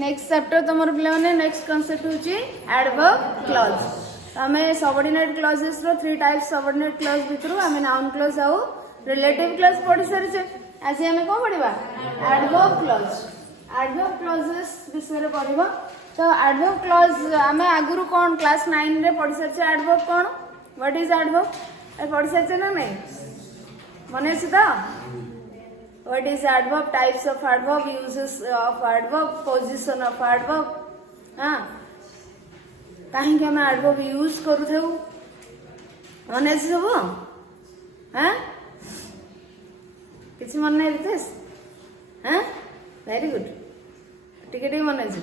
Next chapter तुम पे next concept होची एडवर्ब क्लॉज। आमे सबऑर्डिनेट क्लॉजेस रो थ्री टाइप्स सबऑर्डिनेट क्लॉज भितर आमे नाउन क्लॉज आउ रिलेटिव क्लॉज पढ़ी सारिछे। आज आमे कोन पढ़िबा एडवर्ब क्लॉज। एडवर्ब क्लॉजेस विषय रे पढ़िबा। तो एडवर्ब क्लॉज आमे आगुरु कोन क्लास 9 रे पढ़ी सारिछे। एडवर्ब कोन व्हाट इज एडवर्ब ए पढ़ी सारिछे ना नहीं मने अछि तो what is adverb, types of adverb, uses of adverb, position of adverb। हाँ कहीं के हमें adverb यूज करू थे मने अछि सब हाँ किसी मन नहीं रितेश हाँ वेरी गुड टिके टिके मन अछि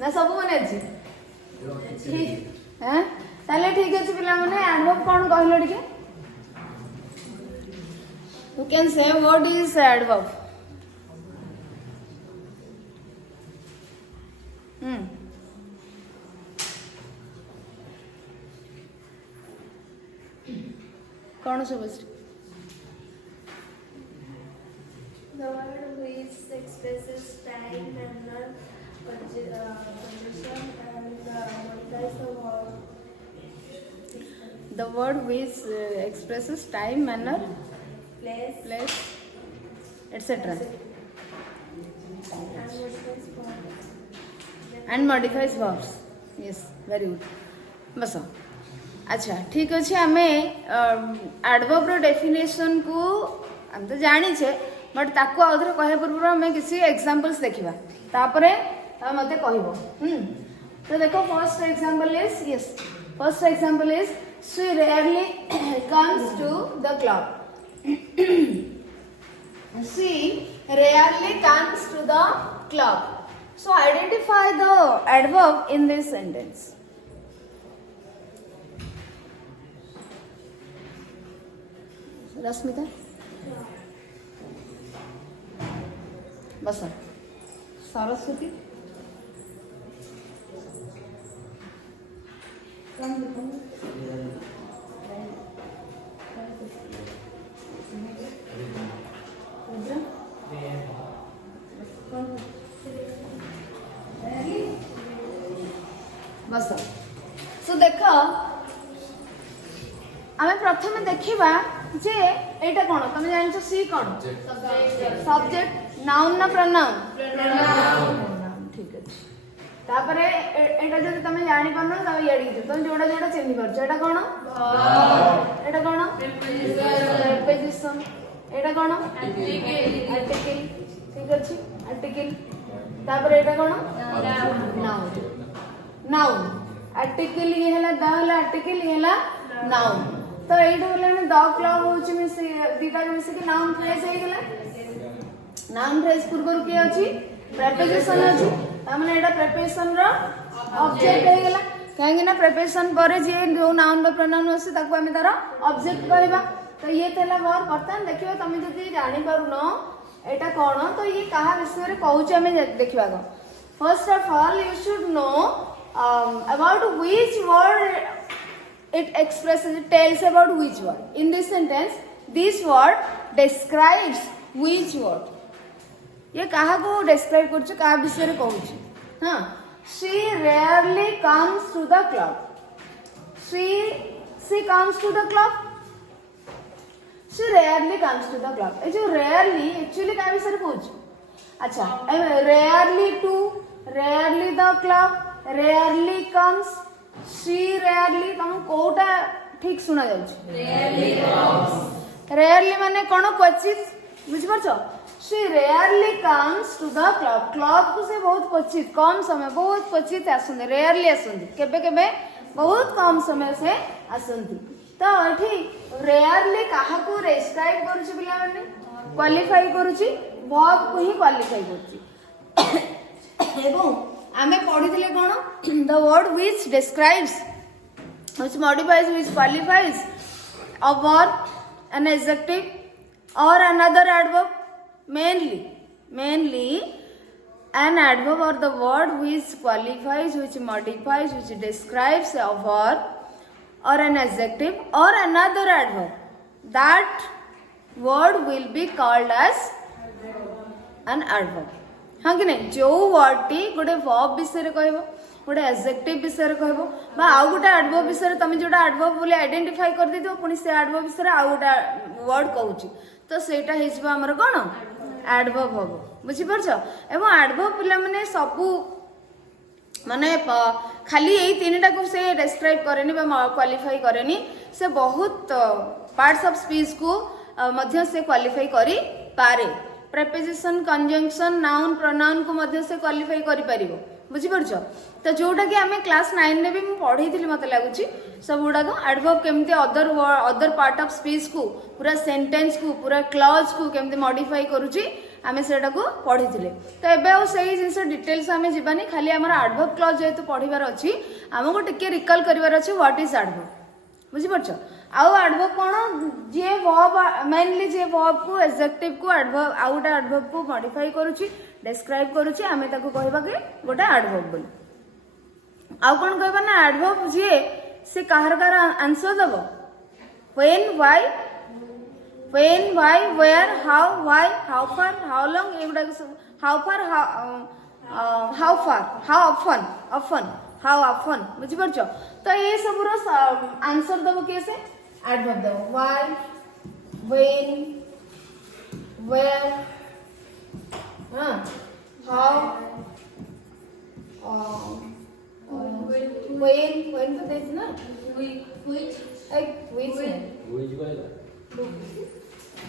ना सब मन अछि ठीक हाँ ताले ठीक अछि पिला माने adverb कोन कहलो टिके। You can say what is adverb? कौन सा बस? The word which expresses time, manner, position, and modifies the verb. The word which expresses time, manner, place, etc. and modifies verbs. Yes, very good. बस अच्छा ठीक अच्छे आमे adverb रो definition को हम तो जानी छे बट ताको आउथरे कहया पूर्व हमें किसी एग्जांपल्स देखिबा तापरे मते कहबो। तो देखो first example is yes first example is she rarely comes to the club। she rarely comes to the club। So identify the adverb in this sentence। Rashmita बस सरस्वती बस सो देख आमे प्रथम देखिबा जे एटा कोन तुम जानिछो सी कोन सब्जेक्ट नाउन ना प्रोनाउन प्रोनाउन ठीक अछि। तापरे एटा जदि तुम जानि परनो त याडी जे तुम जोडा जोडा चिन्हि परछ एटा कोन एटा कोन प्रीपोजिशन एटा कोन आर्टिकल ठीक अछि आर्टिकल। तापरे एटा कोन नाउन नाउन आर्टिकल ये हला द हला आर्टिकल ये हला नाउन। तो एइठो हला द क्लब होची मिस दीटा मिस के नाउन फ्रेज हे गेला। नाउन फ्रेज पूर्व के अछि प्रीपोजिशन अछि त माने एटा प्रीपोजिशन रो ऑब्जेक्ट हे गेला काहे ना प्रीपोजिशन परे जे जो नाउन रो प्रोनाउन अछि ताको हम तार ऑब्जेक्ट कहबा। तो ये थला वर्ब बर्तन देखियो तुम जदी जानि पारुनो एटा कोन तो ये कहा विषय रे कहूची हम देखिबा गो। First of all you should know about which word it expresses, it tells about which word. In this sentence this word describes which word। ये कहा को describe करछ कहा विषय रे कहूची। हां she rarely comes to the club। she comes to the club। she rarely comes to the club। ए जो rarely actually कहा विषय रे कहूची। अच्छा rarely to rarely the club rarely comes she rarely तुम कोटा ठीक सुना जाउछ rarely माने कोन क्वचित बुझ परछो she rarely comes to the club। Club को से बहुत क्वचित कम समय बहुत क्वचित आसुंदी rarely आसुंदी केबे केबे बहुत कम समय से आसुंदी। तो एठी rarely काहा को डिस्क्राइब करूची पिला माने क्वालिफाई करूची वर्ब को ही क्वालिफाई करूची। एवं आमे पढ़िथिले कोन the word which describes which modifies which qualifies a verb an adjective or another adverb mainly an adverb or the word which qualifies which modifies which describes a verb or an adjective or another adverb that word will be called as an adverb। हाँ कि नहीं जो word T गोटे verb विषय कहब गोटे adjective विषय कहब बा आउ गोटे एडवर्ब विषय तुम जो एडवर्ब बोली आइडेंटिफाई कर देथिबो पुनी से एडवर्ब विषय आउ गोटे वर्ड कहूची तो सेटा हिजबो हमर कोन एडवर्ब हबो बुझी परछ एवं एडवर्ब पिला माने सबु माने खाली यही तीनटा को से डिस्क्राइब करेनी बा क्वालिफाई करेनी से बहुत पार्ट्स ऑफ स्पीच को मध्य से क्वालिफाई करी पारे प्रेपोजिशन कंजंक्शन नाउन प्रोनाउन को मध्य से क्वालिफाई करि परिबो बुझी परछ तो जोटा कि आमे क्लास 9 ने भी मु पढ़ी थिली मते लागुची सब गुडा को एडवर्ब केमते अदर पार्ट ऑफ स्पीच को पूरा सेंटेंस को पूरा क्लॉज को केमते मॉडिफाई करूची आमे सेटा को पढ़ी थिले तो एबे आ सही जिंस डिटेल्स आमे जिबानी खाली हमर एडवर्ब क्लॉज जेतु पढ़ीबार अछि हमको टिके रिकॉल करिवार अछि व्हाट इज एडवर्ब बुझी परछ आउ एडवर्ब कोन जे वर्ब मेनली जे वर्ब को एडजेक्टिव को एडवर्ब आउटा एडवर्ब को मॉडिफाई करूची डिस्क्राइब करूची आमे ताको कहबा के गोटा एडवर्ब बोली आउ कोन कहबा ना एडवर्ब जे से कहर कार आंसर दबो when why where how why how far how long एगुडा how far how often how often बुझी परछ तो ये सब रो आंसर दबो कैसे एडवर्ब दबो व्हाई व्हेन वेयर हां हाउ when तो देख ना which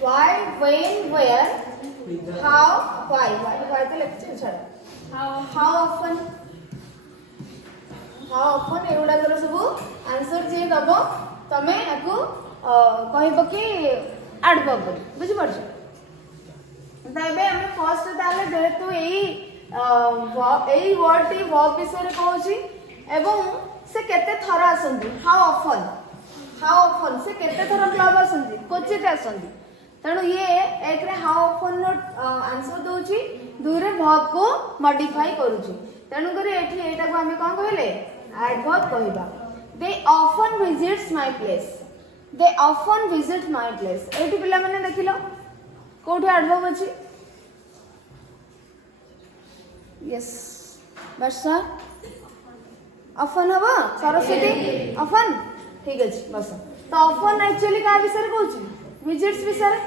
why when where how why तो लेक्चर छाड़ how often एगुडा कर सब आंसर जे दबो तमे आकु कहबो कि एडवर्ब बोली बुझी परछ तबे हम फर्स्ट ताले जेतु एई वर्ड टी वर्ब विषय रे कहूची एवं से केते थर आसंती हाउ ऑफन से केते थर क्लब आसंती क्वचित आसंती तेणु ये एक रे हाउ ऑफन नो आंसर दोची दुई रे वर्ब को मॉडिफाई करूची तेणु करी एठी एटा को हमें कोन कहले एडवर्ब कहबा they often visits my place एठी पिला माने देखिलो कोठी एडवर्ब अछि यस वर्षा ऑफन हवा सरस्वती ऑफन ठीक अछि बस तो ऑफन एक्चुअली का विषय कहूची विजिट्स विषय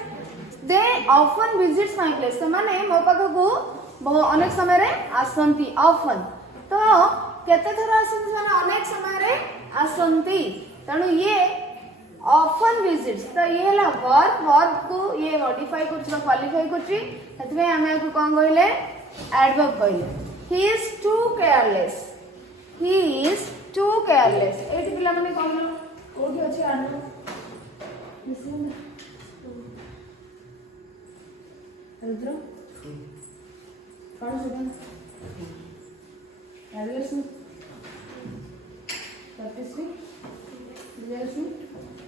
they often visits my place माने मो पाख को अनेक समय रे आसंती ऑफन तो केते थर आसंती माने अनेक समय रे आसंती तणु ये ऑफन विजिट्स तो ये हला वर्ब को ये मॉडिफाई करछ क्वालिफाई करछ ततबे हमें को कोन कहले एडवर्ब कहले ही इज टू केयरलेस एठी पिला माने कहलो कोठी अछि एडवर्ब मिसिंग रुद्र कौन सुन एडवर्ब तपिसि बिजनेस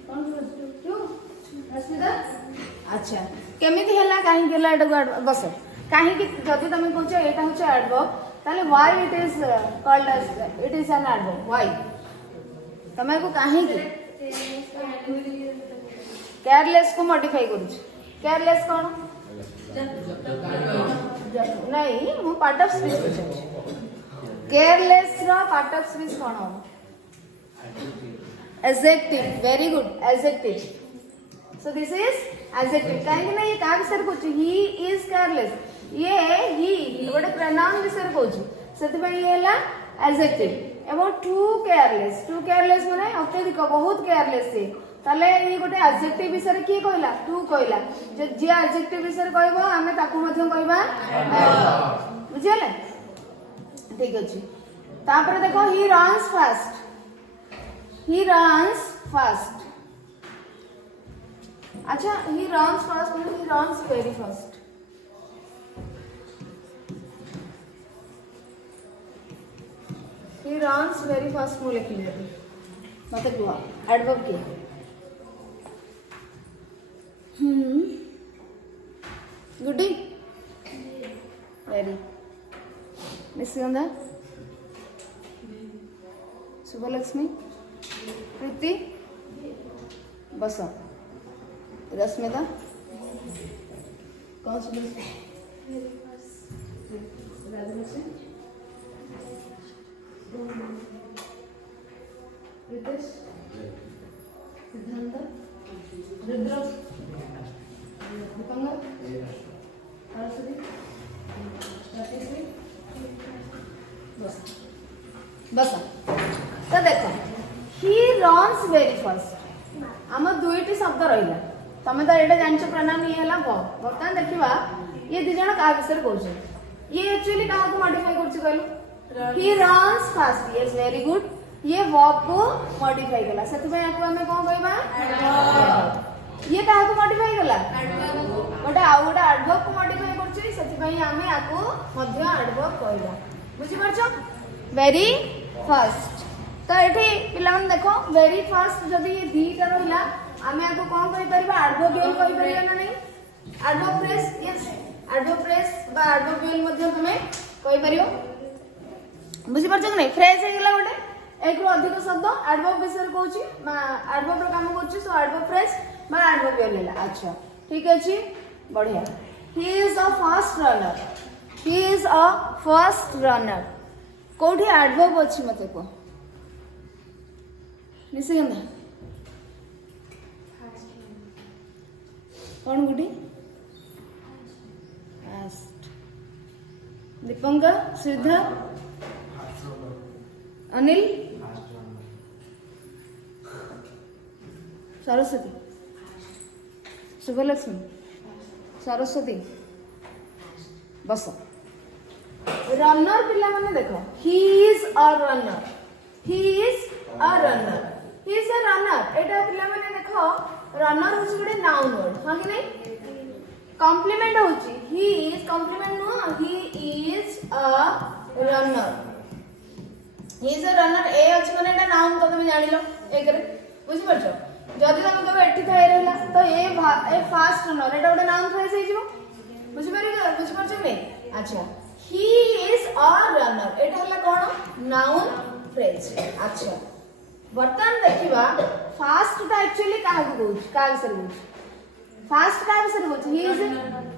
कौन क्यों रश्मिता अच्छा केमिति हला काहे केला एटा बस काहे कि जदि तमे कहछ एटा होछ एडवर्ब ताले why it is called as it is an adverb why तमे को काहे कि केयरलेस को मॉडिफाई करूछ केयरलेस कोन नहीं मु पार्ट ऑफ स्पीच पूछ केयरलेस रो पार्ट ऑफ स्पीच कोन हो adjective very good adjective so this is adjective काहे ना ये का विषय कहछ ही इज केयरलेस ये ही गोटे प्रोनाउन विषय कहछ सेति पे ये हला एडजेक्टिव एवं टू केयरलेस माने अत्यधिक बहुत केयरलेस से ताले ये गोटे एडजेक्टिव विषय की कहला टू कहला जे एडजेक्टिव विषय कहबो हमें ताकू मध्य कहबा बुझिले ठीक अछि तापर देखो ही रन्स फास्ट अच्छा he runs fast means he runs very fast he runs very fast मु लिखि ले मते कुआ एडवर्ब के गुडी वेरी निस्कंदा शुभलक्ष्मी प्रीति बस रश्मिता कौन सी राजलक्ष्मी रितेश सिद्धांत रुद्र दीपंकर सरस्वती राकेश्री बस बस तो देखो ही रन्स वेरी फास्ट आम दुईटी शब्द रहा तुम तो ये जान प्रणाम ये है बर्तमान देखा ये दी जन क्या विषय कौन ये एक्चुअली क्या मॉडिफाई कर he runs fast yes very good ये वर्ब को मॉडिफाई कला से आम कौन कहबा ये क्या मॉडिफाई कला गोटे आउ गोटे एडवर्ब को मॉडिफाई करछि से आम आपको मध्य एडवर्ब कहबा बुझि परछ वेरी फास्ट तो ये पिला देखो वेरी फास्ट जदि ये दीटा रहा आम आपको कौन कह पार एडवर्बियल कह पार ना नहीं adverb phrase yes adverb phrase बा एडवर्बियल तुम कह पार बुझी पार्छ कि नहीं फ्रेज है गोटे एक रु अधिक शब्द एडवर्ब विषय कहूँ एडवर्ब काम कर सो एडवर्ब फ्रेज बा एडवर्बियल है अच्छा ठीक अच्छे बढ़िया he is a fast runner he is a fast runner कौटी एडवर्ब अच्छी मत कह निशिगंधा कौन गुडी फास्ट दीपंकर श्रीधर अनिल सरस्वती शुभलक्ष्मी सरस्वती बस रनर पिला माने देखो he is a runner he is a runner he is a runner एटा पिला माने देखो रनर होची गोटे नाउन वर्ड हां कि नहीं कॉम्प्लीमेंट होची he is complement no he is a runner he is a runner ए अछि माने एटा नाउन तो तुम जानिलो एकरे बुझि परछो जदि तुम कहबो एठी थाए रहला तो ए फास्ट रनर एटा गोटे नाउन फ्रेज हे जिवो बुझि परछो कि नहीं अच्छा ही इज अ रनर एटा हला कोन नाउन फ्रेज अच्छा बर्तमान देखिबा फास्ट ता एक्चुअली का विषय फास्ट का विषय ही इज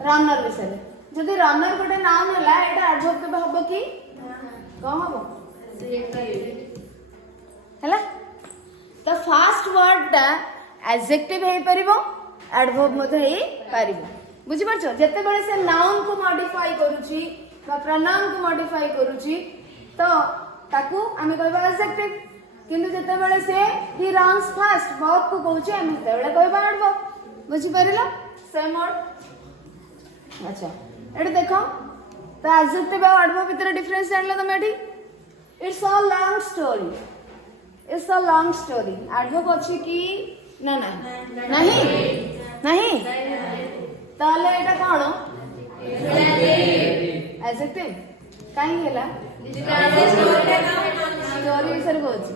रनर विषय जदि रनर गोटे नाउन हला एटा एडवर्ब के हबो कि कौन हबो हैला तो फास्ट वर्ड ता एडजेक्टिव हे परिबो एडवर्ब मते हे परिबो बुझि परछो जते बेले से नाउन को मॉडिफाई करूची बा प्रोनाउन को मॉडिफाई करूची तो ताकू आमे कहबा एडजेक्टिव किंतु जते बेले से ही रन्स फास्ट वर्ब को कहूची आमे तते बेले कहबा एडवर्ब बुझि परिलो सेम वर्ड अच्छा एटे देखो तो एडजेक्टिव और एडवर्ब भीतर डिफरेंस जानले तुम एठी it's a long story it's a long story adverb अछि कि ना ना नहीं नहीं ताले एटा कोन एडजेक्टिव काई हैला स्टोरी विषय कहूची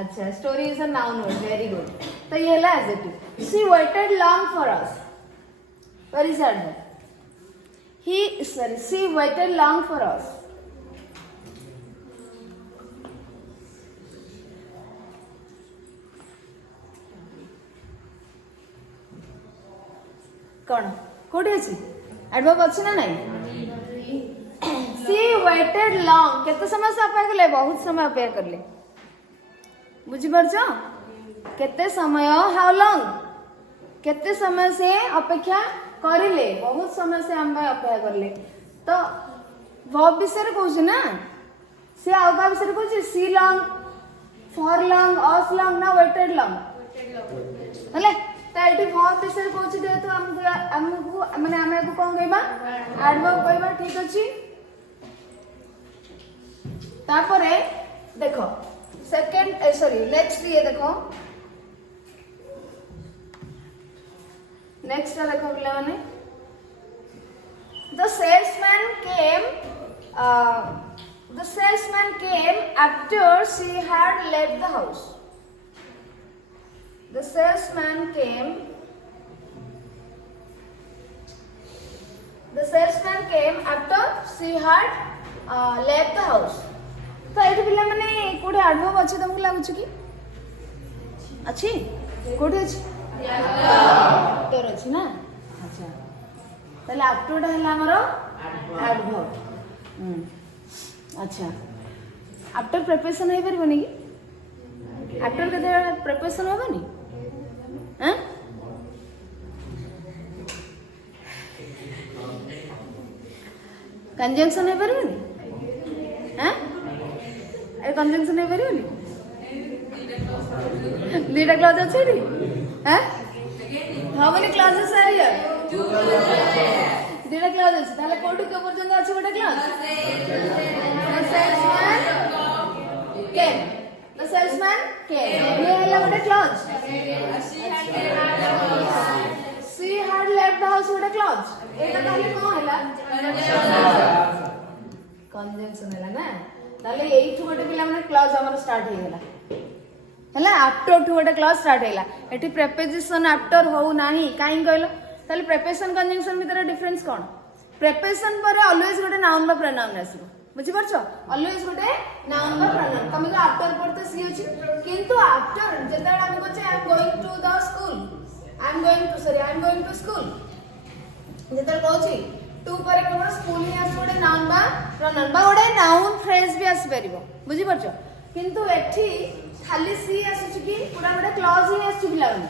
अच्छा story is a noun word very good तो ये हैला adjective she weighted long for us very sad she waited long for us कौन कोठी अछि एडवर्ब अछि ना नहीं she waited long केते समय से अपेक्षा करले बहुत समय अपेक्षा करले बुझि परछो केते समय हाउ लॉन्ग केते समय से अपेक्षा करिले बहुत समय से हम अपेक्षा करले तो वर्ब विषय कहूछ ना से आउ का विषय कहूछ सी long for long as long ना वेटेड लॉन्ग हले तो एटी वर्ब विषय कहूछ दे तो हमको माने हमें को कोन कहबा एडवर्ब कहबा ठीक अछि तापरे देखो सेकंड सॉरी नेक्स्ट ये देखो नेक्स्ट देखो पिला माने the salesman came after she had left the house the salesman came after she had left the house तो एठी पिला माने कोठे एडवर्ब अछि तुमको लागु छी कि अछि कोठे अछि आफ्टर अछि ना अच्छा ताले आफ्टर हला हमरो एडवर्ब अच्छा आफ्टर प्रिपरेशन हो पारबनी कि आफ्टर के प्रिपरेशन होबनी हां कंजंक्शन हो पारबनी हां ए कंजंक्शन हो पारबनी दीटा क्लास अच्छे हां how many classes are here दीटा क्लास अच्छे ताले कोठी के पर्यंत अच्छे गोटे क्लास the salesman came ये हला गोटे class she had left the house गोटे क्लास एटा ताले कोन हला कंजंक्शन हला ना ताले एइठु गोटे पिला माने क्लास हमर स्टार्ट हे गेला हला आफ्टर टू गोटे क्लास स्टार्ट हेला एठी प्रीपोजिशन आफ्टर हो नाही काई कहलो ताले प्रीपोजिशन कंजंक्शन भीतर डिफरेंस कोन प्रीपोजिशन पर ऑलवेज गोटे नाउन बा प्रोनाउन आसीबो बुझी परछो ऑलवेज गोटे नाउन बा प्रोनाउन तमे तो आफ्टर पड़ते सी अछि किंतु आफ्टर जेता हम कहचे I am going to the school I am going to school जेता कहची टू पर केवल स्कूल ही आस गोटे नाउन बा प्रोनाउन बा गोटे नाउन फ्रेज भी आसी परिबो बुझी परछो किंतु एठी खाली सी आसुची कि पूरा गोटे क्लॉज ही आसुची पिला माने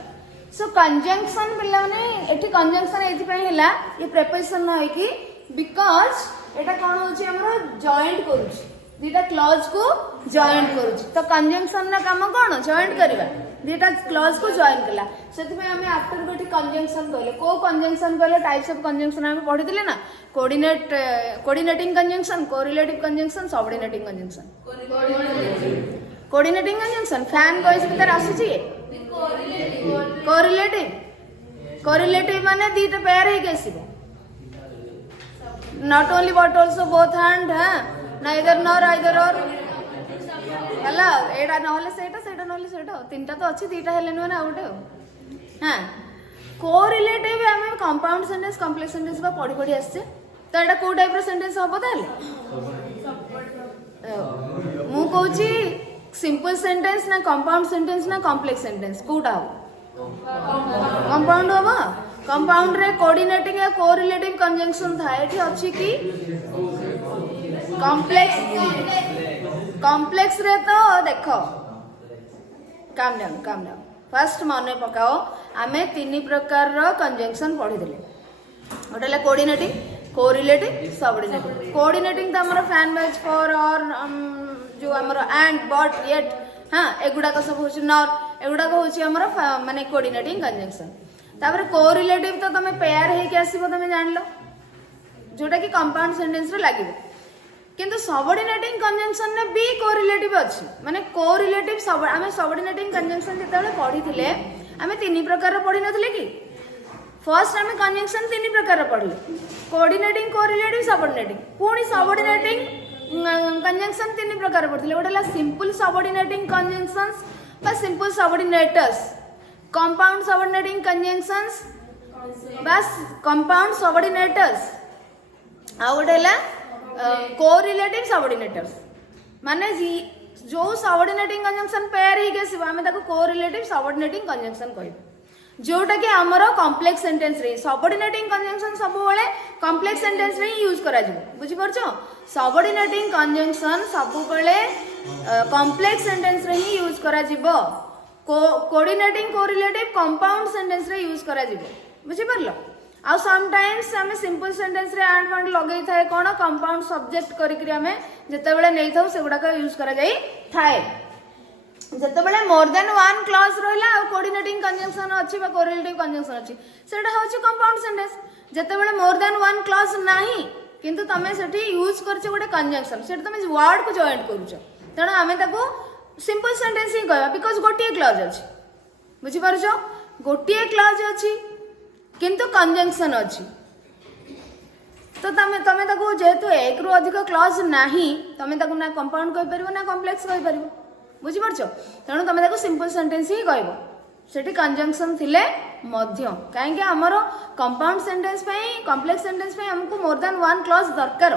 सो कंजंक्शन पिला माने एठी कंजंक्शन एथि पय हैला ये प्रीपोजिशन न होई कि बिकॉज़ एटा कोन होची हमरो जॉइंट करूची दीटा क्लॉज को जॉइंट करूची तो कंजंक्शन ना काम कोन जॉइंट करबा दीटा क्लॉज को जॉइन कला सेति में हमें आफ्टर गोटी कंजंक्शन कहले को कंजंक्शन कहले टाइप्स ऑफ कंजंक्शन हम पढि दिले ना coordinating conjunction correlative conjunction subordinating conjunction coordinating conjunction FANBOYS भीतर आसुची कोरिलेटिव माने दीटा पेयर हे केसिबो not only but also both and neither nor either or हला एटा नहले सेटा नहले सेटा तीनटा तो अछि दीटा हेले न ना उठे हां कोरिलेटिव हमें कंपाउंड सेंटेंस कॉम्प्लेक्स सेंटेंस बा पढी आछे तो एटा को टाइप रो सेंटेंस हबो ताले मु कहूची सिंपल सेंटेंस ना कंपाउंड सेंटेंस ना कॉम्प्लेक्स सेंटेंस कोटा हो कंपाउंड होबा कंपाउंड रे कोऑर्डिनेटिंग या कोरिलेटिव कंजंक्शन था एठी अछि कि कॉम्प्लेक्स रे तो देखो काम डाउन फर्स्ट माने पकाओ आमे तीन प्रकार रो कंजंक्शन पढी देले ओटला कोऑर्डिनेटिंग कोरिलेटिव सबऑर्डिनेटिव कोऑर्डिनेटिंग त हमर फैन बैच फॉर और जो हमर एंड बट येट हां एगुडा का सब होची नॉर एगुडा का होची हमर माने कोऑर्डिनेटिंग कंजंक्शन तापर कोरिलेटिव तो तमे पेयर हे के आसीबो तमे जानलो जोटा कि कंपाउंड सेंटेंस रे लागिबो किंतु सबऑर्डिनेटिंग कंजंक्शन ने बी कोरिलेटिव अछि माने कोरिलेटिव सब आमे सबऑर्डिनेटिंग कंजंक्शन जेतेले पढी थिले आमे तीन प्रकार रो पढी नथिले कि फर्स्ट आमे कंजंक्शन तीन प्रकार रो पढले कोऑर्डिनेटिंग कोरिलेटिव सबऑर्डिनेटिंग पुनी सबऑर्डिनेटिंग कंजंक्शन तीन प्रकार रो पढले ओडला सिंपल सबऑर्डिनेटिंग कंजंक्शंस बा सिंपल सबऑर्डिनेटर्स compound subordinating conjunctions बस compound subordinators आ गोटेला कोरिलेटिव सबऑर्डिनेटर्स माने जो सबऑर्डिनेटिंग कंजंक्शन पेयर ही गेसिबो हमें ताको कोरिलेटिव सबऑर्डिनेटिंग कंजंक्शन कहबो जोटा कि हमरो कॉम्प्लेक्स सेंटेंस रे सबऑर्डिनेटिंग कंजंक्शन सब बेले कॉम्प्लेक्स सेंटेंस रे यूज करा जिवो बुझि परछो सबऑर्डिनेटिंग कंजंक्शन सब बेले कॉम्प्लेक्स सेंटेंस रे ही यूज करा जिवो कोऑर्डिनेटिंग कोरिलेटिव कंपाउंड सेंटेंस रे यूज करा जिवो बुझि परलो आ सम टाइम्स हमें सिंपल सेंटेंस रे एंड फंड लगै थाए कोन कंपाउंड सब्जेक्ट करि करी हमें जते बेले नै थाउ सेगुडा का यूज करा जाई थाए जते बेले मोर देन वन क्लॉज रहला आ कोऑर्डिनेटिंग कंजंक्शन अछि बा कोरिलेटिव कंजंक्शन अछि सेटा होछि कंपाउंड सेंटेंस जते बेले मोर देन वन क्लॉज नाही किंतु तमे सेठी यूज करछ गोटे कंजंक्शन सेटा तमे वर्ड को जॉइंट करूछ तणो हमें ताको सिंपल सेंटेंस ही कहबा बिकॉज़ गोटिए क्लॉज अछि बुझि परछो गोटिए क्लॉज अछि किंतु कंजंक्शन अछि तो तमे ताको जेतु एक रु अधिक क्लॉज नाही तमे ताको ना कंपाउंड कहि परिबो ना कॉम्प्लेक्स कहि परिबो बुझि परछो तणो तमे ताको सिंपल सेंटेंस ही कहबो सेठी कंजंक्शन थिले मध्य काहे कि हमरो कंपाउंड सेंटेंस पई कॉम्प्लेक्स सेंटेंस पई हमको मोर देन वन क्लॉज दरकार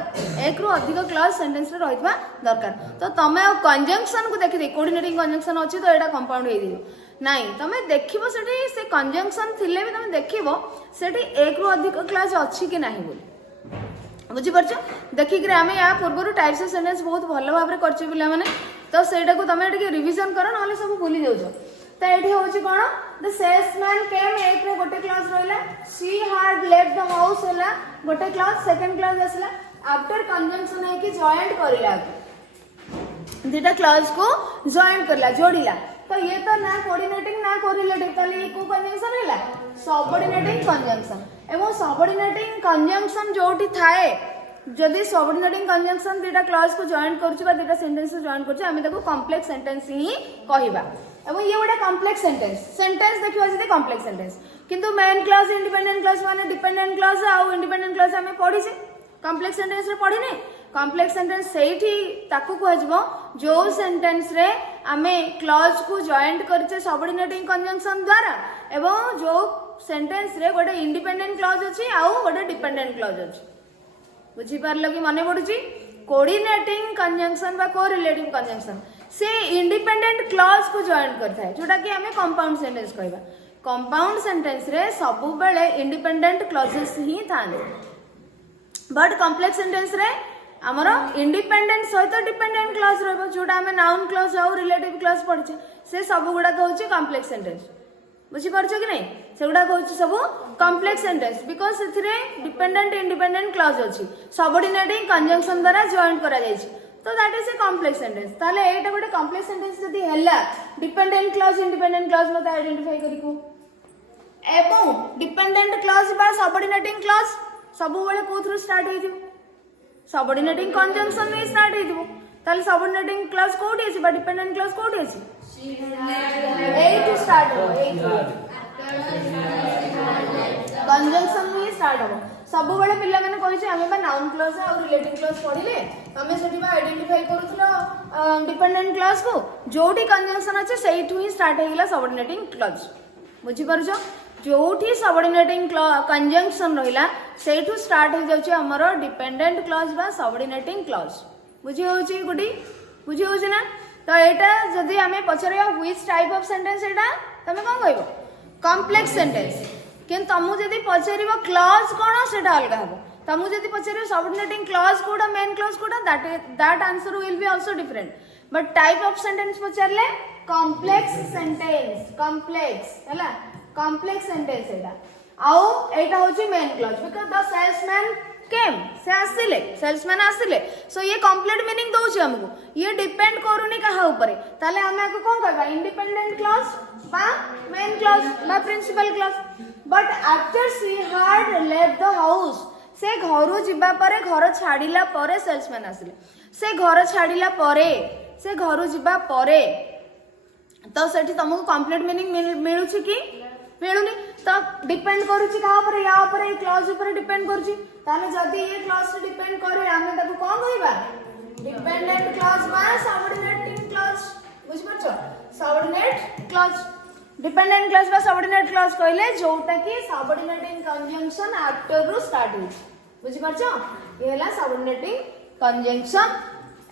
एक रु अधिक क्लॉज सेंटेंस रे रहिबा दरकार तो तमे कंजंक्शन को देखि दे कोऑर्डिनेटिंग कंजंक्शन अछि तो एटा कंपाउंड हे दियो नाही तमे देखिबो सेठी से कंजंक्शन थिले भी तमे देखिबो सेठी एक रु अधिक क्लॉज अछि कि नाही बोली बुझीपार देखिक आम या पूर्व टाइप्स ऑफ सेंटेंस बहुत भल भाव कर मैंने तो सहीटा को तुम रिविजन कर ना सब भूली जाऊँ तो ये हूँ कौन द सेल्समैन केम एट रे गोटे क्लास रहा she hard left the house है गोटे क्लास सेकेंड क्लास आसला आफ्टर कंजंक्शन है कि जॉइंट करला दुटा क्लास को जॉइंट करला जोड़िला तो ये तो ना कोऑर्डिनेटिंग ना कोरिलेटिव ताले ये को कंजंक्शन हैला सबऑर्डिनेटिंग कंजंक्शन एवं सबऑर्डिनेटिंग कंजंक्शन जोटी थाए जदि सबऑर्डिनेटिंग कंजंक्शन दुटा क्लास को जॉइंट करछु बा दुटा सेंटेंस को जॉइंट करछु आमे ताको कॉम्प्लेक्स सेंटेंस ही कहिबा एवं ये गोटे कॉम्प्लेक्स सेंटेंस देखिबा जदि कॉम्प्लेक्स सेंटेंस किंतु मेन क्लास इंडिपेंडेंट क्लास माने डिपेंडेंट क्लास आ इंडिपेंडेंट क्लास आमे पढी से कॉम्प्लेक्स सेंटेंस रे पढी नै कॉम्प्लेक्स सेंटेंस सेठी ताकू कहजबो जो सेंटेंस रे आमे क्लॉज को जॉइंट करछे सबऑर्डिनेटिंग कंजंक्शन द्वारा एवं जो सेंटेंस रे गोटे इंडिपेंडेंट क्लॉज अछि आ गोटे डिपेंडेंट क्लॉज अछि बुझी पारलो कि मने पडुची कोऑर्डिनेटिंग कंजंक्शन बा कोरिलेटिव कंजंक्शन से इंडिपेंडेंट क्लॉज को जॉइंट करता है जोटा कि आमे कंपाउंड सेंटेंस कहबा कंपाउंड सेंटेंस रे सब बेले independent clauses he Thane but complex sentence रे आमर इंडिपेंडेंट सहित डिपेंडेंट क्लॉज रहबो जोटा आमे नाउन क्लॉज आ रिलेटिव क्लॉज पढिछे से सब गुडा होची कॉम्प्लेक्स सेंटेंस बुझी पारछो कि नहीं से गुडा होची सब कॉम्प्लेक्स सेंटेंस बिकॉज़ सेथिरे डिपेंडेंट इंडिपेंडेंट क्लॉज अछि सबऑर्डिनेटिंग कंजंक्शन द्वारा जॉइंट करा जायछि तो that is a complex sentence ताले एटा गोटे कॉम्प्लेक्स सेंटेंस जदी हल्ला डिपेंडेंट क्लॉज इंडिपेंडेंट क्लॉज मते आइडेंटिफाई करिकु एवं डिपेंडेंट क्लॉज बा सबऑर्डिनेटिंग क्लॉज सब बेले कोथरु स्टार्ट हेतिबो सबऑर्डिनेटिंग कंजंक्शन में स्टार्ट हेतिबो ताले सबऑर्डिनेटिंग क्लॉज कोठी अछि बा डिपेंडेंट क्लॉज कोठी अछि एट स्टार्ट हो कंजंक्शन में स्टार्ट हो सब बेले पिल्ला माने कहिছে आमे बा नाउन क्लॉज आ रिलेटिव क्लॉज पढिले तमे सेठी बा आइडेंटिफाई करूथलो डिपेंडेंट क्लॉज को जोठी कंजंक्शन अछि सेठु ही स्टार्ट हेगला सबऑर्डिनेटिंग क्लॉज बुझी परछो जोठी सबऑर्डिनेटिंग कंजंक्शन रहिला सेठु स्टार्ट हो जाउची हमर डिपेंडेंट क्लॉज बा सबऑर्डिनेटिंग क्लॉज बुझी होची गुडी बुझी होची ना तो एटा जदी हमें पछरिया व्हिच टाइप ऑफ सेंटेंस एटा तमे कोन कहबो कॉम्प्लेक्स सेंटेंस किन तमु जदी पछरिबो क्लॉज कोन सेटा अलगा हबो तमु जदी पछरिबो सबऑर्डिनेटिंग क्लॉज कोडा मेन क्लॉज कोडा that answer will be also different but type of sentence पछरले कॉम्प्लेक्स सेंटेंस कॉम्प्लेक्स हैला कॉम्प्लेक्स सेंटेंस एटा आउ एटा होची main clause because the salesman came से आसिले सेल्समैन आसिले सो ये कंप्लीट मीनिंग दोछि हमको ये डिपेंड करूनी कहा ऊपर ताले हमें को कोन कहबा इंडिपेंडेंट क्लॉज बा मेन क्लॉज बा principal clause but after she hard left the house से घरु जिबा परे घर छाडिला परे सेल्समैन आसिले से घर छाडिला परे से घरु जिबा परे तो सेठी तुमको कंप्लीट मीनिंग मिलुछि कि मिलुनी तो डिपेंड करूछि कहा पर या ऊपर ए क्लॉज ऊपर डिपेंड करूछि ताले जदी ये क्लॉज से डिपेंड करे हमें ताको कोन कहबा डिपेंडेंट क्लॉज बा सबऑर्डिनेटिंग क्लॉज बुझ परछो सबऑर्डिनेट क्लॉज डिपेंडेंट क्लॉज बा सबऑर्डिनेट क्लॉज कहले जोटा कि सबऑर्डिनेटिंग कंजंक्शन आफ्टर रु स्टार्ट हो बुझ परछो ये हला सबऑर्डिनेटिंग कंजंक्शन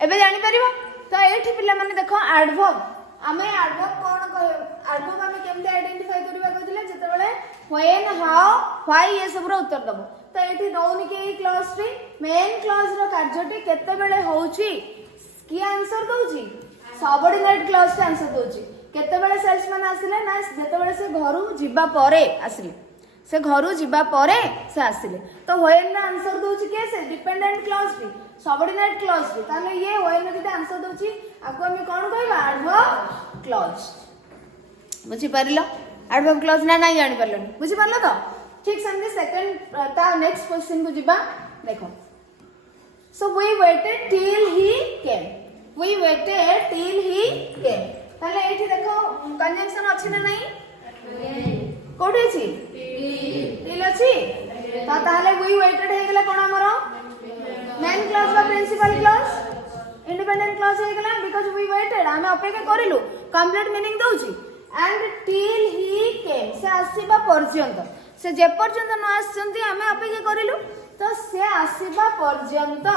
एबे जानि परिबो तो एठी पिल्ला माने देखो एडवर्ब आमे एडवर्ब कोन कह एडवर्ब आमे केमते आइडेंटिफाई करबा कहथिले जेतेबेले व्हेन हाउ व्हाई ये सब रो उत्तर दबो तो एठी दौनी के ई क्लॉज रे मेन क्लॉज रो कार्यटी केते बेले होउची की आंसर दोउची सबऑर्डिनेट क्लॉज के आंसर दोउची केते बेले सेल्समैन आसिले ना जेते बेले से घरु जिबा परे आसिले से घरु जिबा परे से आसिले तो व्हेन ना आंसर दोउची के से डिपेंडेंट क्लॉज भी सबऑर्डिनेट क्लॉज भी ताले ये व्हेन जदी आंसर दोउची आको हम कोन कहबा एडवर्ब क्लॉज बुझी परलो एडवर्ब क्लॉज ना नहीं जानि परलो बुझी परलो तो ठीक समझे सेकंड ता नेक्स्ट क्वेश्चन को जिबा देखो so we waited till he came we waited till he came ताले एठी देखो कंजंक्शन अछि ना नहीं कोठी छी टिल अछि ता ताले वी वेटेड हे गेला कोन हमरो मेन क्लॉज बा प्रिंसिपल क्लॉज इंडिपेंडेंट क्लॉज हे गेला बिकॉज़ वी वेटेड आमे अपेक्षा करिलु complete meaning दोउची and till he केम से आसीबा पर्यंत से जे पर्यंत न आसचंती हमें अपेक्षा करिलु तो से आसीबा पर्यंत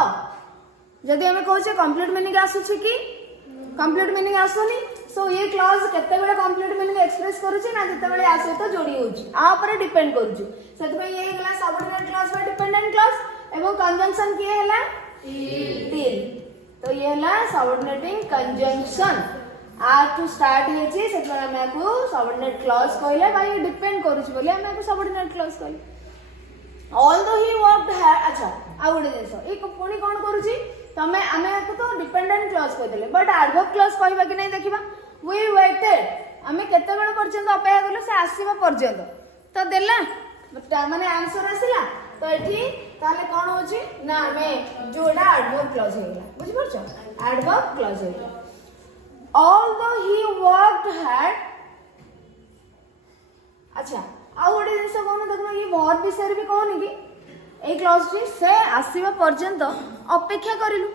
जदी हमें कहछे कंप्लीट मीनिंग आसुछि कि कंप्लीट मीनिंग आसुनी सो ये क्लॉज केते बेले कंप्लीट मीनिंग एक्सप्रेस करूछि ना जेते बेले आसे तो जोडी होछि आ ऊपर डिपेंड करूछि सेत पे ये गेला सबऑर्डिनेट क्लॉज बा डिपेंडेंट क्लॉज एवं कंजंक्शन किए हला टिल तो ये हला सबऑर्डिनेटिंग कंजंक्शन आ टू स्टार्ट हेची से हमें को सबऑर्डिनेट क्लॉज कहले भाई डिपेंड करूची बोले हमें को सबऑर्डिनेट क्लॉज कहले ऑल्दो ही वर्कड है अच्छा आ गुडे देसो एक पुणी कोन करूची तमे हमें को तो डिपेंडेंट क्लॉज कह देले बट एडवर्ब क्लॉज कहबा कि नहीं देखिबा वी वेटेड हमें केते बेल पर्यंत अपेक्षा करलो से आसीबा पर्यंत तो देला माने आंसर आसिला तो एठी ताले कोन होची ना हमें जोडा एडवर्ब क्लॉज हेला बुझि परछो एडवर्ब क्लॉज हेला although he worked hard अच्छा आ गोटे जिनस कोन देखो ये वर्ब विषय भी कहनी कि ए क्लॉज टी से आसीबा पर्यंत अपेक्षा करिलु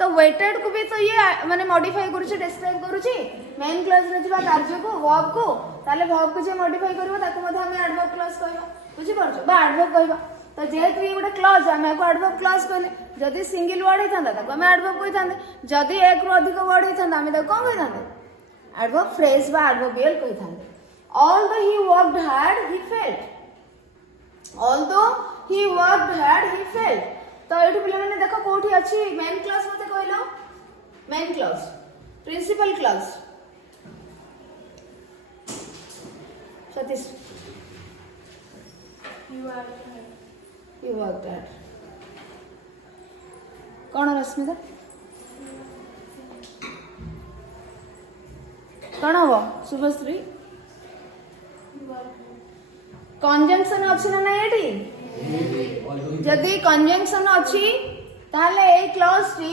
तो वेटेड को भी तो ये माने मॉडिफाई करूची डिस्क्राइब करूची मेन क्लॉज रे थिबा कार्य को वर्ब को ताले वर्ब को जे मॉडिफाई करबो ताको मध्ये हमें एडवर्ब क्लॉज कहबा बुझि परछो बा एडवर्ब कहबा तो जेहेतु ये गोटे क्लॉज हमें को एडवर्ब क्लॉज कहले जदि सिंगल वर्ड होता ताको हमें एडवर्ब कहथांदे जदि एक रु अधिक वर्ड होता हमें ताको कोन कहथांदे एडवर्ब फ्रेज बा adverbial कहथांदे although he worked hard he felt although he worked hard he felt तो एठी पिले माने देखो कोठी अछि मेन क्लॉज मते कहलो main clause principal clause Satish you worked hard कौन रश्मिता कौन हो शुभश्री कंजंक्शन अछि ना एठी जदि कंजंक्शन अछि ताले ए क्लॉज टी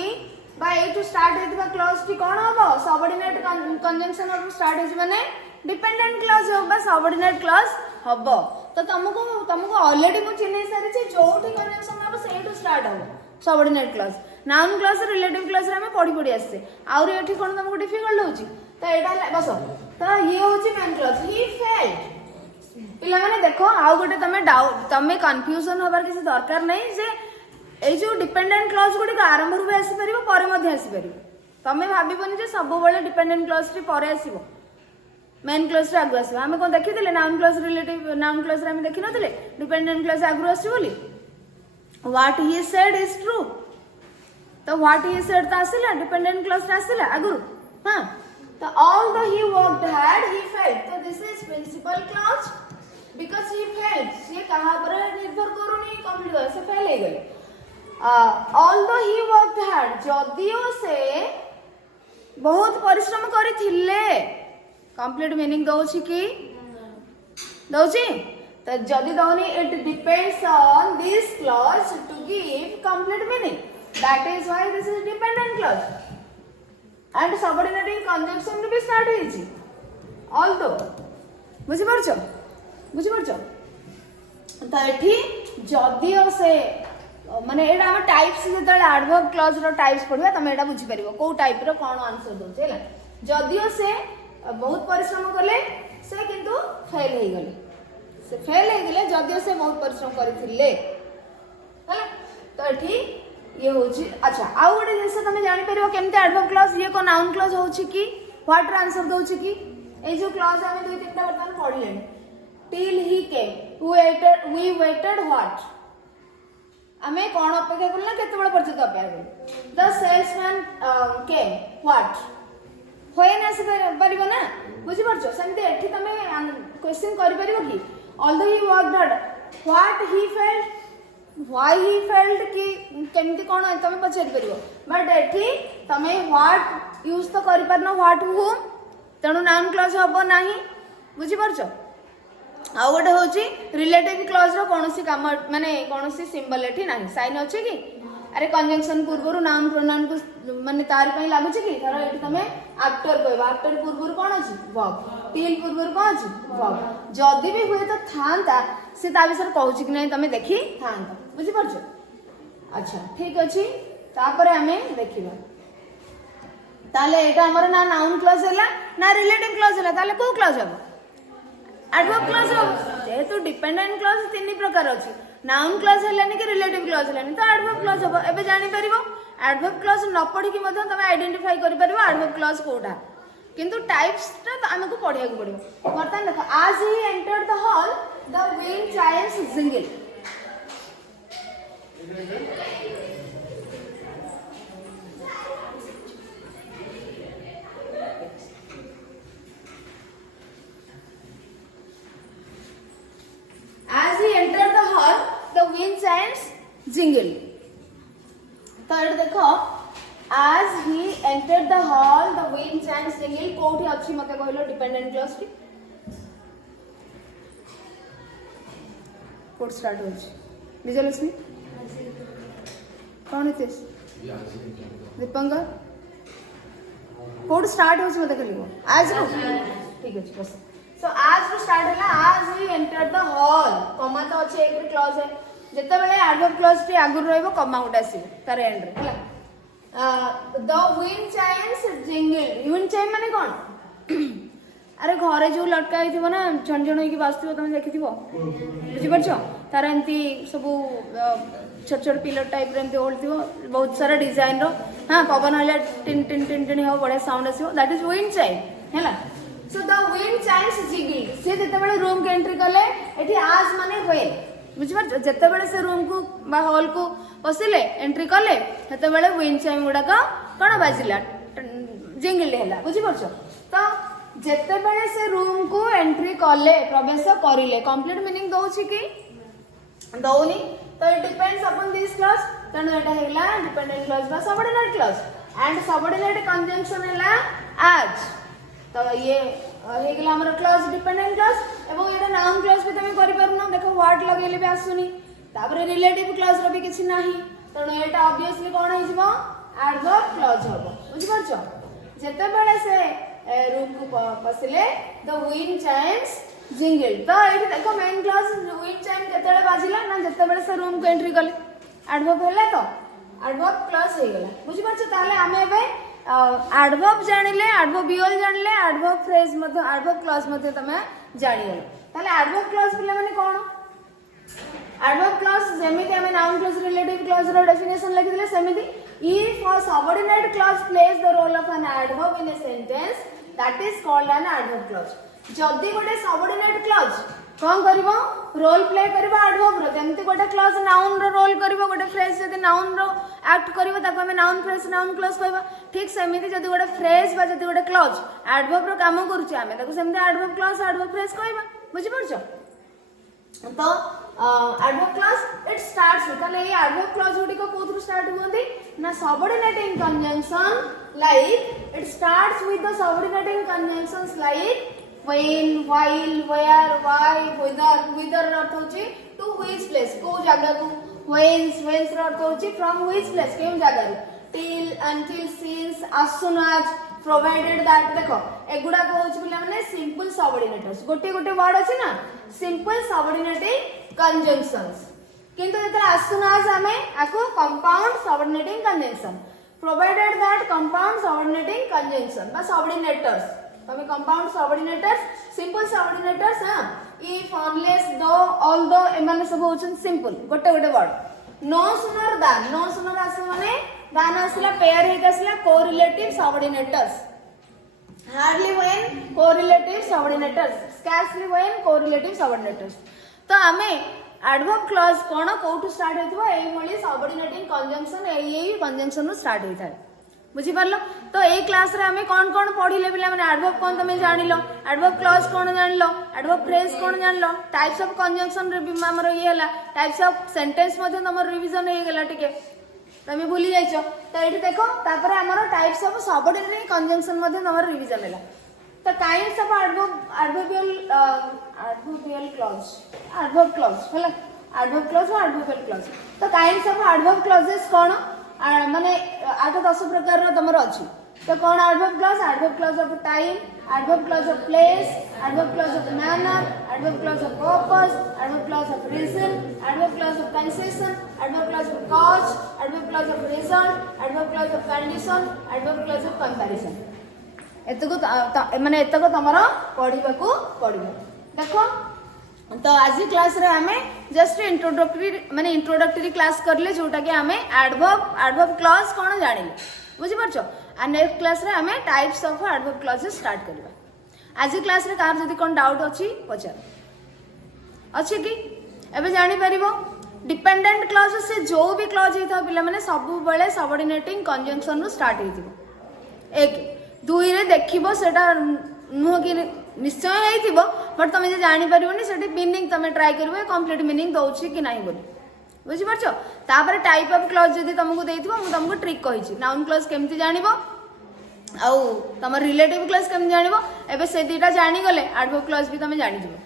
बा ए टू स्टार्ट हेतबा क्लॉज टी कोन होबो सबऑर्डिनेट कंजंक्शन और स्टार्ट हेज माने डिपेंडेंट क्लॉज होबा सबऑर्डिनेट क्लॉज होबो तो तुमको ऑलरेडी मु चिन्ह सारी छी जोठी कंजंक्शन होबो से टू स्टार्ट होबो subordinate clause noun clause relative clause रे हमें पढ़ी आसे आउर एठी कोन तुमको डिफिकल्ट होची तो एटा बस तो ये होची मेन क्लॉज ही फेल्ट पिला माने देखो आउ गोटे तमे डाउट तमे कंफ्यूजन होबार किसी दरकार नहीं जे ए जो डिपेंडेंट क्लॉज गुडी आरंभ रु आसी परिबो परे मध्ये आसी परिबो तमे भाबिबोनी जे सब बेले डिपेंडेंट क्लॉज टी परे आसीबो मेन क्लॉज रे आगु आसीबो हमें कोन देखिथिले noun clause relative noun clause रे हमें देखि नथिले डिपेंडेंट क्लॉज आगु आसी बोली what he said is true तो व्हाट ही सेड ता आसीला डिपेंडेंट क्लॉज रे आसीला आगु हां तो although he worked hard he felt तो this is principal clause because he felt से कहां पर निर्भर करूनी कंप्लीट से फेल हो गए although he worked hard जदियो से बहुत परिश्रम करिथिले कंप्लीट मीनिंग दउछि कि दउछि तो जदि दउनी it depends on this clause to give complete meaning that is why this is dependent clause and subordinating conjunction भी स्टार्ट हेछि although बुझि परछो तो एठी जदियो से माने एडा हम टाइप्स जेतले एडवर्ब क्लॉज रो टाइप्स पढिबा तमे एडा बुझि परिबो को टाइप रो कोन आंसर दोछ हैला जदियो से बहुत परिश्रम करले से किंतु फेल हे गले जदियो से बहुत परिश्रम करिथिले हैला तो एठी ये होची अच्छा आ गोटे जिंस तमे जानि परिबो केमते एडवर्ब क्लॉज ये को नाउन क्लॉज होची कि व्हाट रो आंसर दोछ कि ए जो क्लॉज हमें दुई तीनटा बर्तन पढिले till he came we waited what हमें कौन अपेक्षा करना केते बड़ पर्यंत अपेक्षा कर the salesman came what होय ना से परिबो ना बुझि परछो सेमते एठी तमे क्वेश्चन करि परिबो कि although he worked hard what he felt why he felt कि केमती कोन तमे पछारि परिबो बट एठी तमे what यूज तो करि परना what whom तणु नाउन क्लॉज हबो नाही बुझि परछो आ गोटे होची रिलेटिव क्लॉज रो कोनोसी काम माने कोनोसी सिंबल एठी नाही साइन अछि कि अरे कंजंक्शन पूर्वरु नाउन प्रोनाउन को माने तार पई लागुछि कि धर एठी तमे आफ्टर कहबा आफ्टर पूर्वरु कोन अछि वर्ब टिल पूर्वरु कोन अछि वर्ब जदी भी हुए तो थांता से ता विषय कहउछि कि नै तमे देखि थांता बुझि परछो अच्छा ठीक अछि तापरे हमें देखिबा ताले एटा हमर ना नाउन क्लॉज हैला ना रिलेटिव क्लॉज हैला ताले को क्लॉज हबो एडवर्ब क्लॉज जेहेतु डिपेंडेंट क्लॉज तीन प्रकार अछि नाउन क्लॉज हेलानी कि रिलेटिव क्लॉज हेलानी तो एडवर्ब क्लॉज हबो एबे जानि परिबो एडवर्ब क्लॉज न पढी कि मधे तमे आइडेंटिफाई करि परिबो एडवर्ब क्लॉज कोडा किंतु टाइप्स ता हमको पढिया को पड़िबो वर्तमान देखो आज he entered the hall the wind Chimes jingle As he entered the hall, the wind chimes jingled. तो ये देखो, as he entered the hall, the wind chimes jingled. कोठी अच्छी मते कहलो dependent clause T code start हो छी विजयलक्ष्मी कौन है तेस दीपंकर कोड स्टार्ट हो छी मते कहलिबो आज रो ठीक है बस सो आज रो स्टार्ट हैला as he entered the hall कमा तो अच्छे एक क्लॉज है जते बेले एडवर्ब क्लॉज टी आगु रहइबो कमा उडा आसीबो तार एंड रे हैला the wind chimes jingled wind chime माने कोन अरे घरे जो लटका हिथिबो ना छन छन होई बाजथिबो तमे देखिथिबो बुझि परछो तार एंती सब छोट छोट पिलर टाइप रे एंती ओल्थिबो बहुत सारा डिजाइन रो हां पवन हले टिन टिन टिन टिन हो बडे साउंड आसीबो दैट इज wind chime हैला so the wind chimes jingled से जते बेले रूम के एंट्री कले एठी आज माने होए बुझि परछो जते बेले से रूम को बा हॉल को पसिले एंट्री कले तते बेले wind chime गुडा का कोन बाजिला जिंगल हैला बुझि परछो तो जेते बेले से रूम को एंट्री कले प्रवेश करिले कंप्लीट मीनिंग दोछि कि दौनी तो it depends upon this clause तने एटा हैला डिपेंडेंट क्लॉज बा subordinate clause and subordinate conjunction हैला आज तो ये हे गेला हमर क्लॉज डिपेंडेंट क्लॉज एवं एटा नाउन क्लॉज भी तमे करि परना देखो वर्ड लगेले भी आसुनी तापरे रिलेटिव क्लॉज रो भी किछि नाही तने एटा ऑब्वियसली कोन हे जिवो एडवर्ब क्लॉज होबो बुझि परछो जेते बेले से रूम को पसिले द wind chimes jingled तो एठी देखो मेन क्लॉज wind chime केतेले बाजिला ना जते बेले से रूम को एंट्री कले एडवर्ब हैला तो एडवर्ब क्लॉज हे गेला बुझि परछ ताले हमें एबे एडवर्ब जानिले एडवर्ब बियल जानिले एडवर्ब फ्रेज मध्ये एडवर्ब क्लॉज मध्ये तमे जानि गेलो ताले एडवर्ब क्लॉज पिले माने कोन एडवर्ब क्लॉज जेमिति हमें नाउन क्लॉज रिलेटिव क्लॉज रो डेफिनेशन लिखिले सेमिति if a subordinate clause plays the role of an adverb in a sentence that is called an adverb clause जदी गोटे सबऑर्डिनेट क्लॉज कोन करबो रोल प्ले करबो एडवर्ब रो जेमति गोटे क्लॉज नाउन रो role करबो गोटे फ्रेज जदी नाउन रो एक्ट करबो ताको हमें नाउन फ्रेज नाउन क्लॉज कहबो ठीक सेमिति जदी गोटे फ्रेज बा जदी गोटे क्लॉज एडवर्ब रो काम करूची हमें ताको सेमति एडवर्ब क्लॉज एडवर्ब फ्रेज कहबो बुझि परछो तो एडवर्ब क्लॉज इट स्टार्ट्स ताले ये एडवर्ब क्लॉज गुडी को कोथु स्टार्ट होंदी ना subordinating conjunction like it starts with the subordinating conjunctions like when while where why whether अर्थ होची टू व्हिच प्लेस को जगह को whence अर्थ होची फ्रॉम व्हिच प्लेस केउ जगह till until since as soon as provided that देखो एगुडा को होची पिला माने सिंपल सबऑर्डिनेटर्स गोटे गोटे वर्ड अछि ना सिंपल सबऑर्डिनेटिंग कंजंक्शंस किंतु जेतरा as soon as हमें आको compound subordinating conjunction provided that compound subordinating conjunction बा सबऑर्डिनेटर्स तमे कंपाउंड सबऑर्डिनेटर्स सिंपल सबऑर्डिनेटर्स हां if unless though although एमाने सब होचन सिंपल गोटे गोटे वर्ड no sooner आसे माने दान आसला पेयर हे आसला correlative सबऑर्डिनेटर्स hardly when correlative subordinators scarcely when correlative subordinators तो हमें एडवर्ब क्लॉज कोन कोठु स्टार्ट हेतबो एई भली सबऑर्डिनेटिंग कंजंक्शन एई कंजंक्शन रो स्टार्ट हेता है बुझि परलो तो ए क्लास रे हमें कोन कोन पढिले बिला माने एडवर्ब कोन तमे जानिलो एडवर्ब क्लॉज कोन जानिलो एडवर्ब फ्रेज कोन जानिलो टाइप्स ऑफ कंजंक्शन रे भी हमर ये हला टाइप्स ऑफ सेंटेंस मध्ये हमर रिवीजन हे गेला टिके तमे भूली जाइछो तो एठी देखो तापर हमर टाइप्स ऑफ सबऑर्डिनेटिंग कंजंक्शन मध्ये हमर रिवीजन हैला तो काइंड्स ऑफ adverbial clause होला adverb clause और adverbial clause तो काइंड्स ऑफ adverb clauses कोन माने 8-10 प्रकार रो तमरो अछि तो कोन adverb clause of time adverb clause of place adverb clause of manner adverb clause of purpose adverb clause of reason adverb clause of concession adverb clause of cause adverb clause of result adverb clause of condition adverb clause of comparison एतको माने एतको तमरो पढिबा को पढिबो देखो तो आज class रे हमें just introductory class करले जोटा कि हमें एडवर्ब क्लॉज कोन जानिले बुझि परछो आ नेक्स्ट क्लास रे हमें types of adverb clauses start करबा आज क्लास रे कार जदी कोन डाउट अछि पचार अछि कि एबे जानि परिबो डिपेंडेंट क्लॉज से जो भी क्लॉज होता पिला माने सब बेले सबऑर्डिनेटिंग कंजंक्शन रू स्टार्ट होइतिबो एक दुई रे देखिबो सेटा नुह कि निश्चय होइतिबो बट तुम जे जानि परिबोनी सेठी मीनिंग तुम ट्राई करबो कंप्लीट मीनिंग दउछि कि नाही बोली बुझी परछो तापर टाइप ऑफ क्लॉज जदी तुमको देइथिबो मु तुमको ट्रिक कहिछि नाउन क्लॉज केमति जानिबो आउ तुम रिलेटिव क्लॉज केमति जानिबो एबे से दुईटा जानि गले एडवर्ब क्लॉज भी तुम जानि जिवो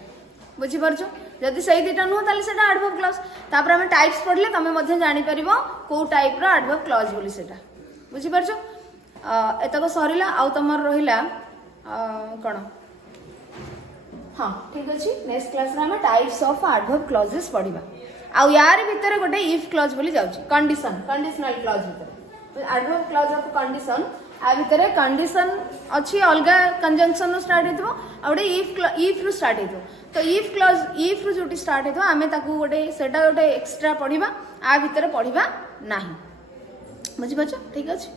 बुझी परछो जदि सही दुईटा नुह ताले सेटा एडवर्ब क्लॉज तापर हम टाइप्स पढ़ले तुम मध्य जानि परिबो को टाइप रो एडवर्ब क्लॉज बोली सेटा बुझी परछो एतको सरिला आउ तमर रहिला कोन हाँ ठीक अच्छे नेक्स्ट क्लास रे हम टाइप्स ऑफ एडवर्ब क्लॉजेस पढ़िबा आउ यार भितर गोटे इफ क्लॉज बोली जाउची कंडीशन कंडीशनल क्लॉज भितर एडवर्ब क्लॉज ऑफ कंडीशन आ भितर कंडीशन अच्छी अलग कंजंक्शन रो स्टार्ट हेतबो आ गोटे इफ रू स्टार्ट हेतबो तो इफ क्लॉज इफ रू जोटी स्टार्ट हेतबो आमे ताकू गोटे सेटा गोटे एक्स्ट्रा पढ़िबा आ भितर पढ़िबा नाही बुझि पाछो ठीक अछि।